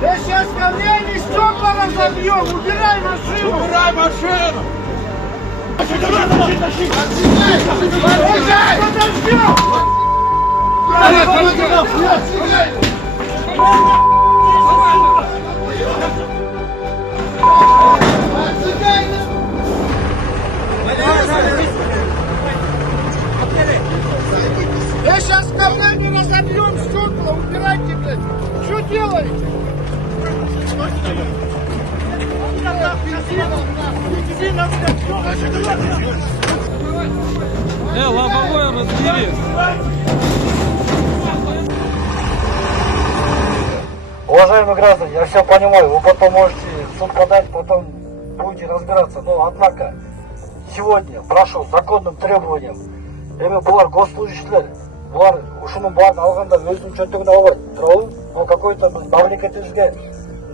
Да сейчас камнями стекла разобьем! Убирай машину! Убирай машину! Да сейчас камнями разобьем стекла! Убирайте, блядь! Что делаете? Лобовое разбери. Уважаемые граждане, я все понимаю, вы потом можете в суд подать, потом будете разбираться. Но, однако, сегодня прошу законным требованиям, бұлар госслужащийлер, бұлар ушунун баарын алганда өзүнүн чөнтөгүнө албайт. Туурабы? Ал какой-то биз мамлекетибизге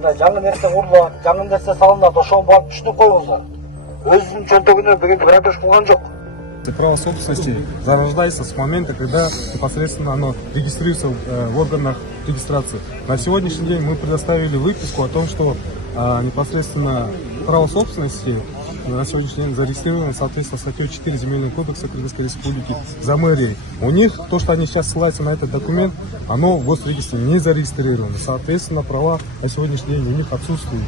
жаңы нерсе урулат, жаңы нерсе салынат, ошону барып түшүнүп коюңуздар. Өзүнүн чөнтөгүнө биринчи грабеж кылган жок. Право собственности зарождается с момента, когда непосредственно оно регистрируется в органах регистрации. На сегодняшний день мы предоставили выписку о том, что непосредственно право собственности на сегодняшний день зарегистрировано соответственно статьей 4 Земельного кодекса Кыргызской Республики за мэрией. У них то, что они сейчас ссылаются на этот документ, оно в госрегистре не зарегистрировано. Соответственно, права на сегодняшний день у них отсутствуют.